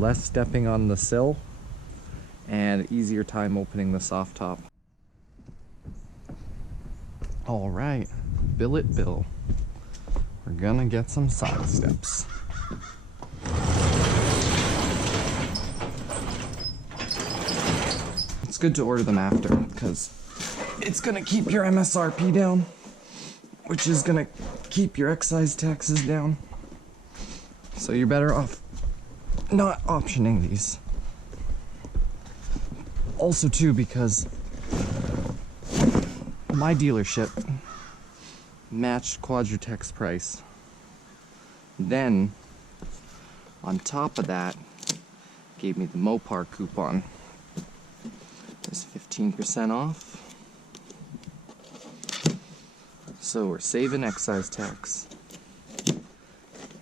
less stepping on the sill and easier time opening the soft top. All right, billet bill. We're gonna get some side steps. It's good to order them after because it's gonna keep your MSRP down, which is gonna keep your excise taxes down. So you're better off not optioning these. Also too, because my dealership matched Quadratec's price. Then, on top of that, gave me the Mopar coupon. There's 15% off. So we're saving excise tax.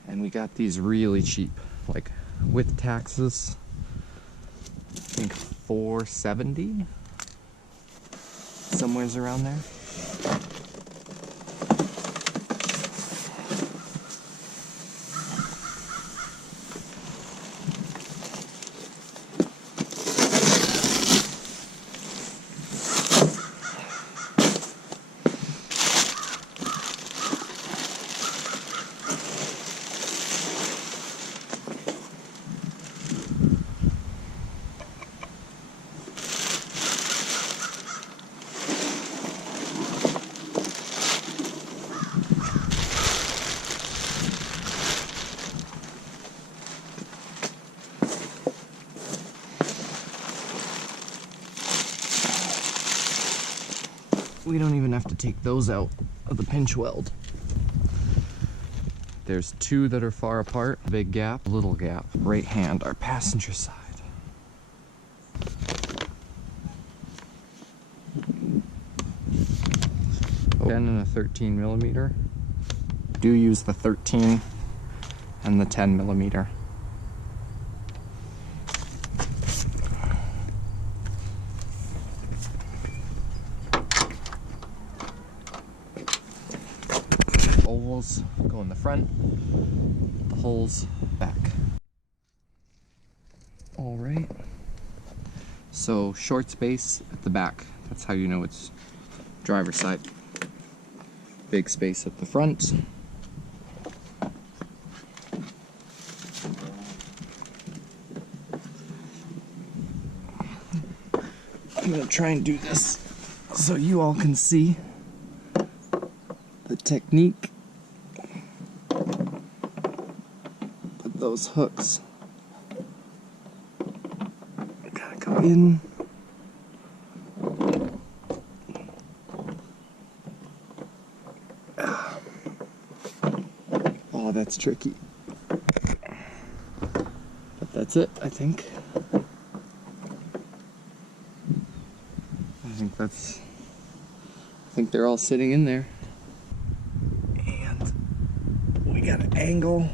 And we got these really cheap, like with taxes, I think $4.70, somewhere's around there. We don't even have to take those out of the pinch weld. There's two that are far apart, big gap, little gap. Right hand, our passenger side. 10 and a 13 millimeter. Do use the 13 and the 10 millimeter. Ovals go in the front, the holes back. All right. So short space at the back. That's how you know it's driver's side. Big space at the front. I'm gonna try and do this so you all can see the technique. Put those hooks. Gotta go in. Oh, that's tricky. But that's it, I think. I think they're all sitting in there. And we gotta angle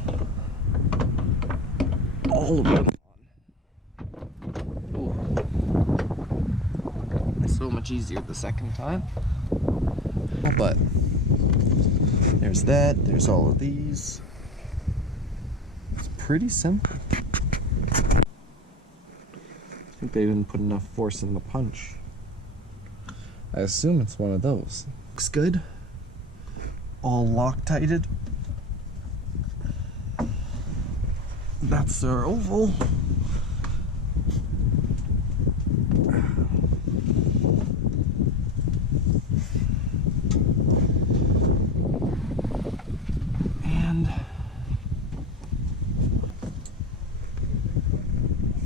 all of them on. Ooh. So much easier the second time. But there's that, there's all of these. It's pretty simple. I think they didn't put enough force in the punch. I assume it's one of those. Looks good. All Loctited. That's our oval. And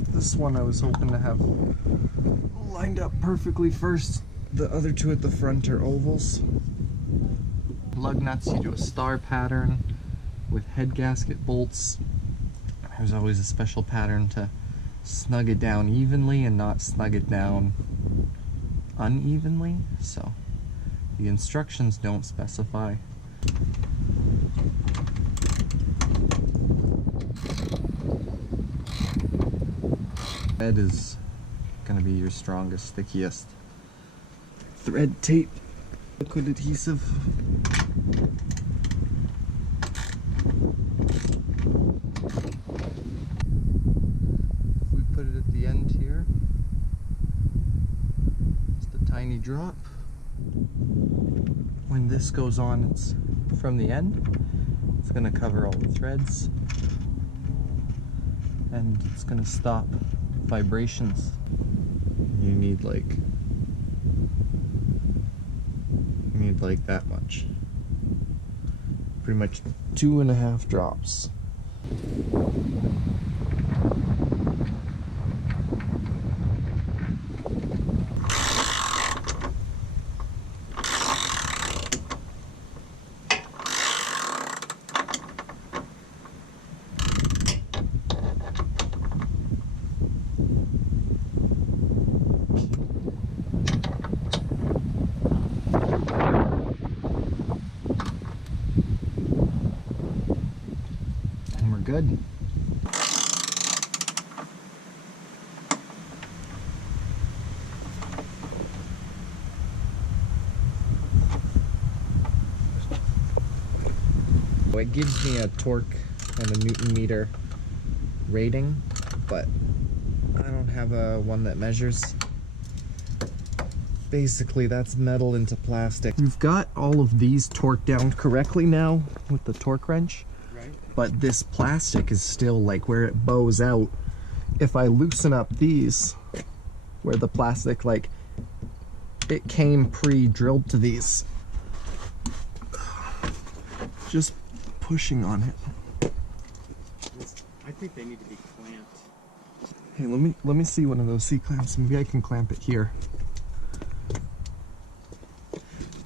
this one I was hoping to have lined up perfectly first. The other two at the front are ovals. Lug nuts, you do a star pattern with head gasket bolts. There's always a special pattern to snug it down evenly and not snug it down unevenly. So the instructions don't specify. Thread is gonna be your strongest, stickiest. Thread tape, liquid adhesive. put it at the end here. Just a tiny drop. When this goes on, it's from the end. It's gonna cover all the threads. And it's gonna stop vibrations. You need like that much. Pretty much 2.5 drops. Good. It gives me a torque and a Newton meter rating, but I don't have a one that measures. Basically, that's metal into plastic. We've got all of these torqued down correctly now with the torque wrench. But this plastic is still like where it bows out. If I loosen up these, where the plastic, like, it came pre-drilled to these. Just pushing on it. I think they need to be clamped. Hey, let me see one of those C-clamps. Maybe I can clamp it here.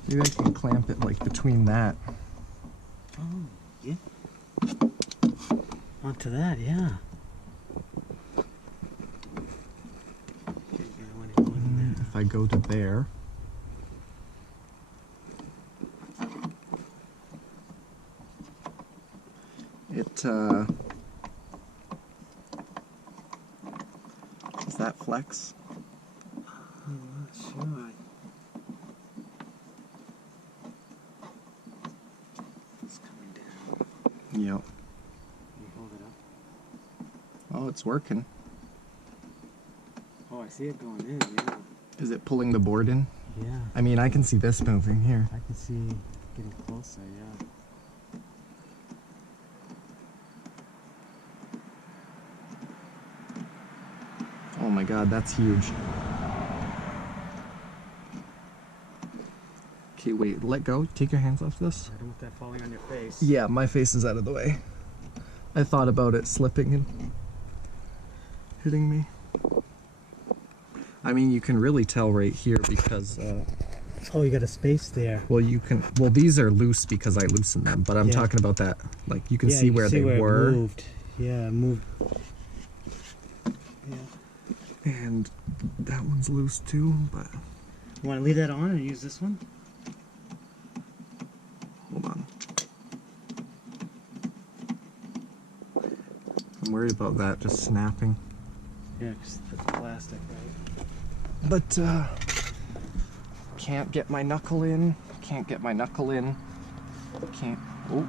Maybe I can clamp it like between that. Oh, yeah. Onto that, yeah. If I go to there. Does that flex? I'm not sure. It's coming down. Yep. Can you hold it up? Oh, it's working. Oh, I see it going in, yeah. Is it pulling the board in? Yeah. I mean, I can see this moving here. I can see getting closer, yeah. Oh my god, that's huge. Okay, wait, let go. Take your hands off this. I don't want that falling on your face. Yeah, my face is out of the way. I thought about it slipping and hitting me. I mean, you can really tell right here because... oh, you got a space there. well, you can... Well, these are loose because I loosened them, but I'm talking about that. Like, you can see where they were. It moved. Yeah, it moved. Yeah. And that one's loose too, but... You want to leave that on and use this one? Hold on. I'm worried about that just snapping. Yeah, because that's plastic, right? But, can't get my knuckle in. Can't get my knuckle in. Can't... Oh.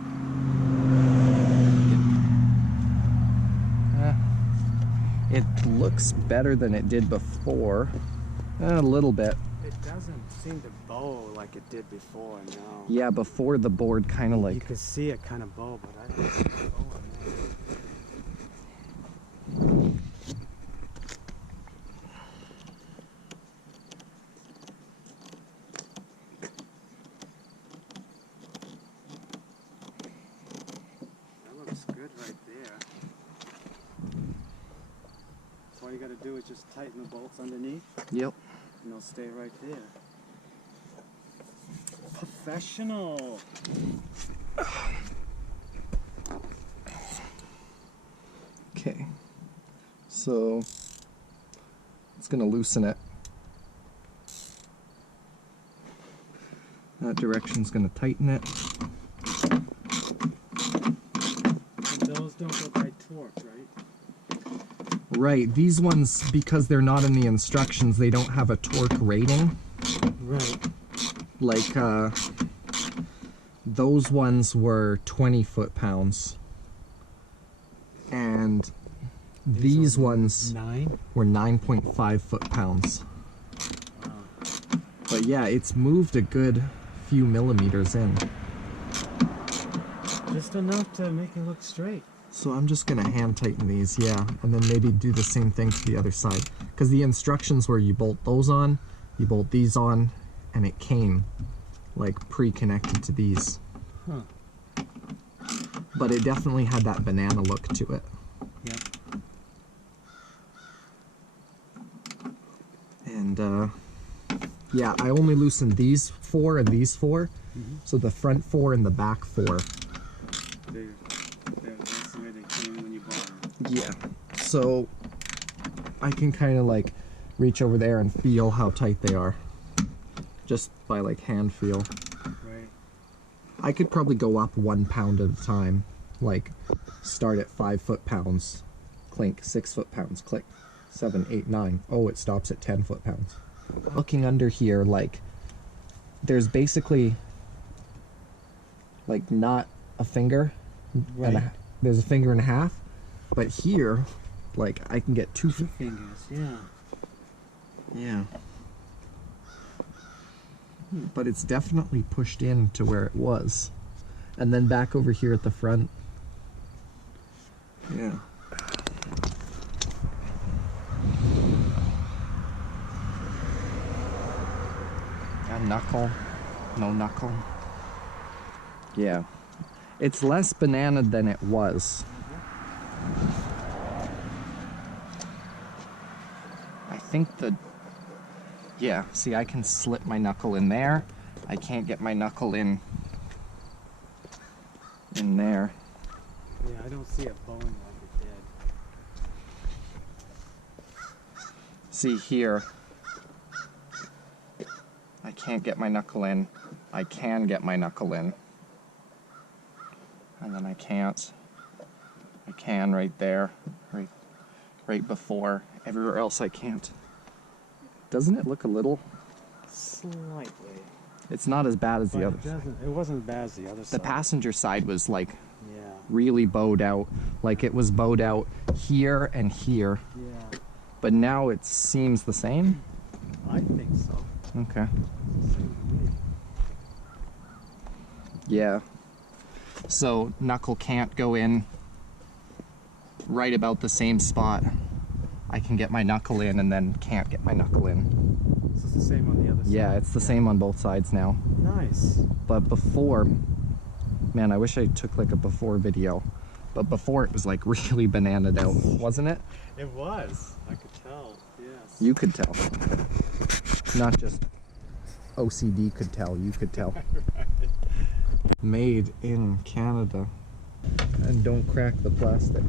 It looks better than it did before. A little bit. It doesn't seem to bow like it did before, no. Yeah, before the board kind of like... You could see it kind of bow, but I don't see it bowing now. That looks good right there. So all you got to do is just tighten the bolts underneath. Yep. And they'll stay right there. Professional! Okay. So, it's going to loosen it. That direction's going to tighten it. And those don't go by torque, right? Right, these ones, because they're not in the instructions, they don't have a torque rating. Right. Like, those ones were 20 foot-pounds. And These ones 9? were 9.5 foot-pounds. Wow. But yeah, it's moved a good few millimeters in. Just enough to make it look straight. So I'm just gonna hand tighten these, yeah, and then maybe do the same thing to the other side. Because the instructions were you bolt those on, you bolt these on, and it came like pre-connected to these. Huh. But it definitely had that banana look to it. Yep. And yeah, I only loosened these 4 and these 4. Mm-hmm. So the front 4 and the back 4. That's the way they came when you bought them. Yeah. So I can kind of like reach over there and feel how tight they are. Just by like hand feel. Right. I could probably go up 1 pound at a time. Like start at 5 foot-pounds, clink, 6 foot-pounds, click, 7, 8, 9. Oh, it stops at 10 foot-pounds. Looking under here, like there's basically like not a finger. Right. There's a finger and a half, but here, like I can get 2 fingers, yeah. Yeah. But it's definitely pushed in to where it was. And then back over here at the front. Yeah. A knuckle. No knuckle. Yeah. It's less banana than it was. I think yeah, see, I can slip my knuckle in there. I can't get my knuckle in there. Yeah, I don't see it bowing like it did. See here, I can't get my knuckle in. I can get my knuckle in. And then I can't. I can right there, right before. Everywhere else I can't. Doesn't it look a little? Slightly. It's not as bad as But the other. it wasn't as bad as the other The side. passenger side was like Yeah. really bowed out. Like it was bowed out here and here. Yeah. But now it seems the same. I think so. Okay. It's the same to me. Yeah. So knuckle can't go in right about the same spot. I can get my knuckle in and then can't get my knuckle in. So it's the same on the other side. Yeah, it's the same on both sides now. Nice. But before, man, I wish I took like a before video. But before it was like really bananaed out, wasn't it? It was. I could tell. Yes. You could tell. Not just OCD could tell, you could tell. Made in Canada. And don't crack the plastic.